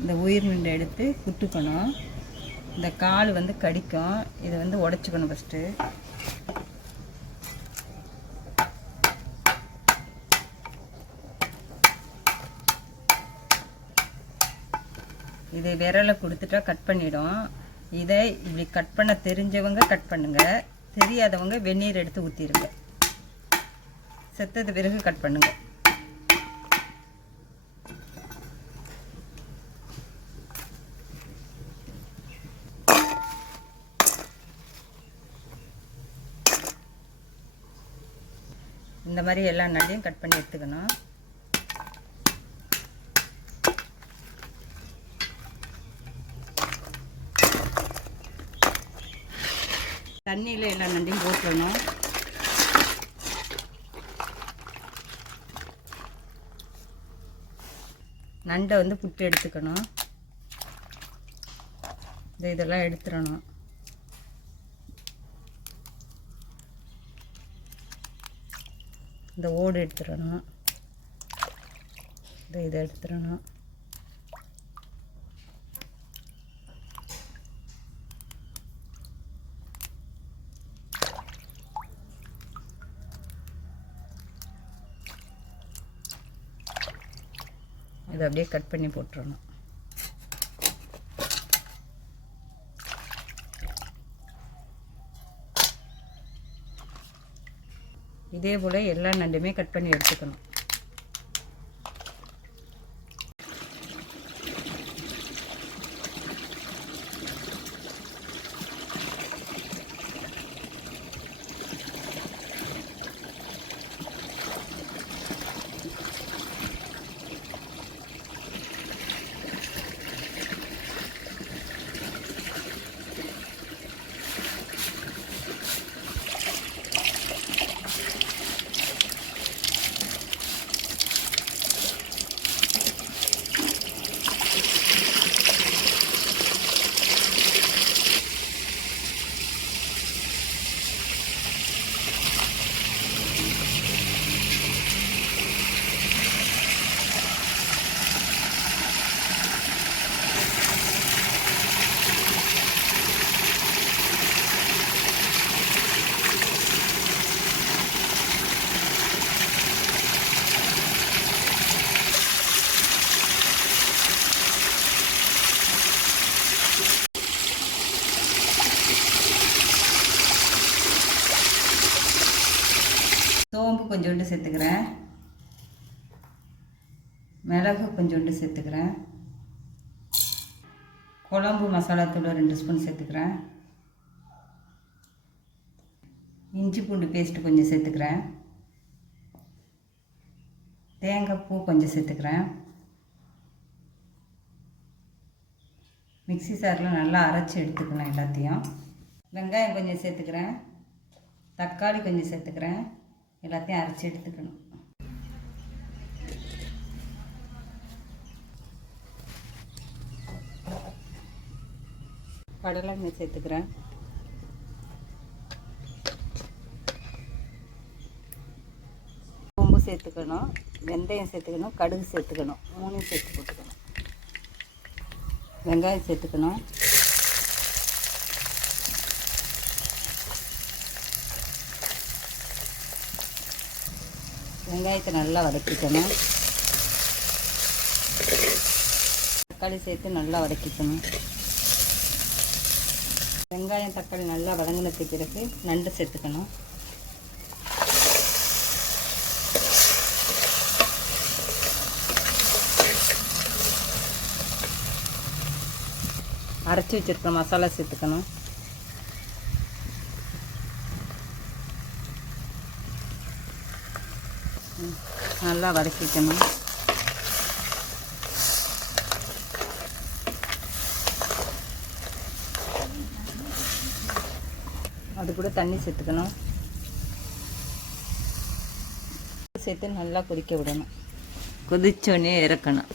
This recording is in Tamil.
இந்த உயிர் நண்டு எடுத்து குத்துக்கணும். இந்த கால் வந்து கடிக்கும். இதை வந்து உடச்சிக்கணும் ஃபஸ்ட்டு. இதை விரலை கொடுத்துட்டா கட் பண்ணிடும். இதை இப்படி கட் பண்ண தெரிஞ்சவங்க கட் பண்ணுங்க, தெரியாதவங்க வெந்நீர் எடுத்து ஊற்றிடுங்க. செத்தது பிறகு கட் பண்ணுங்க. இந்த மாதிரி எல்லா நண்டையும் கட் பண்ணி எடுத்துக்கணும். தண்ணியில் எல்லா நண்டையும் போட்டுடணும். நண்டை வந்து புட்டு எடுத்துக்கணும். இதெல்லாம் எடுத்துடணும். இந்த ஓடு எடுத்துடணும். இதை எடுத்துடணும். இதை அப்படியே கட் பண்ணி போட்டுறணும். இதே போல் எல்லா நண்டுமே கட் பண்ணி எடுத்துக்கணும். சோம்பு கொஞ்சோண்டு சேர்த்துக்கிறேன். மிளகு கொஞ்சோண்டு சேர்த்துக்கிறேன். குழம்பு மசாலா தூள் 2 ஸ்பூன் சேர்த்துக்கிறேன். இஞ்சி பூண்டு பேஸ்ட்டு கொஞ்சம் சேர்த்துக்கிறேன். தேங்காய் பூ கொஞ்சம் சேர்த்துக்கிறேன். மிக்ஸி சாரில் நல்லா அரைச்சி எடுத்துக்கணும் எல்லாத்தையும். வெங்காயம் கொஞ்சம் சேர்த்துக்கிறேன். தக்காளி கொஞ்சம் சேர்த்துக்கிறேன். எல்லாத்தையும் அரைச்சி எடுத்துக்கணும். கடலை எண்ணெய் சேர்த்துக்கிறேன். சோம்பு சேர்த்துக்கணும், வெந்தயம் சேர்த்துக்கணும், கடுகு சேர்த்துக்கணும். 3 சேர்த்து போட்டுக்கணும். வெங்காயம் சேர்த்துக்கணும். வெங்காயத்தை நல்லா வதக்கிக்கணும். தக்காளி சேர்த்து நல்லா வதக்கிக்கணும். வெங்காயம் தக்காளி நல்லா வதங்கினதுக்கு பிறகு நண்டு சேர்த்துக்கணும். அரைச்சி வச்சிருக்கிற மசாலா சேர்த்துக்கணும். நல்லா வதக்கிக்கணும். அது கூட தண்ணி சேர்த்துக்கணும். சேர்த்து நல்லா கொதிக்க விடணும். கொதிச்சோடனே இறக்கணும்.